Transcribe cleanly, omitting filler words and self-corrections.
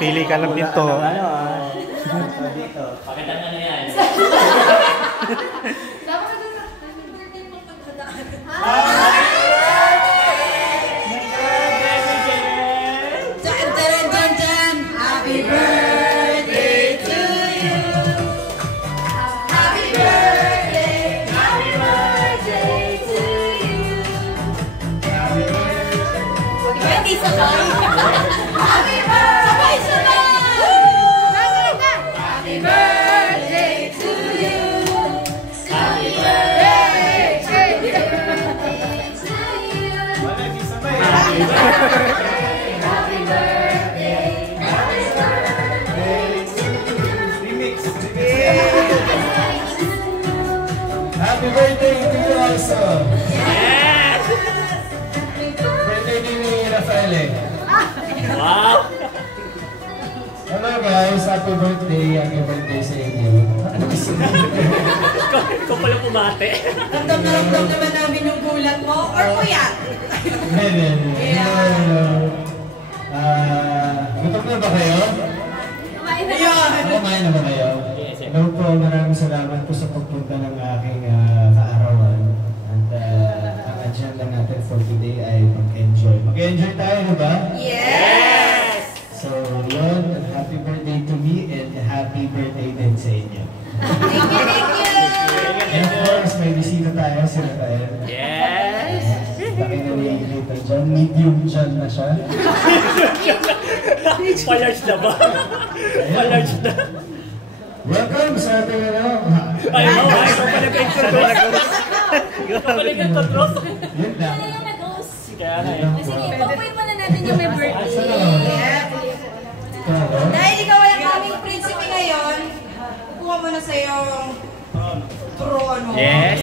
Pili ka ng pinto. Dito. Pakita nga na yan. Happy birthday to you. Happy birthday to you. Happy birthday sabay. Happy birthday sabay. Happy birthday to you. Happy birthday to you. Happy birthday. Happy birthday to you also! Yes! Birthday din ni Rafael eh. Wow! Hello guys, happy birthday sa inyo. Ikaw pala pumate. Ramdam na ramdam naman namin yung gulat mo, or puyat? Hindi. Gutom na ba kayo? Kumain na ba kayo? Hello po, maraming salamat po sa pagpunta ng aking kaarawan. At ang agenda natin for today ay mag-enjoy. Mag-enjoy tayo, di ba? Yes! So, yun, happy birthday to me and happy birthday din sa inyo. Thank you! And of course, may bisita tayo, sila tayo. Yes! Laki na nililita dyan, medium dyan na siya. Pa-large na ba? Pa-large na. Welcome sa ating ano. Ay, ikaw pala ka-introdus. Ikaw pala ka-introdus. Yun na. Kaya na yun. Sige, papuin muna natin yung may birthday. Ito, Dahil ikaw ang aming prinsipe ngayon, kukuha mo na sa'yo trono. Yes.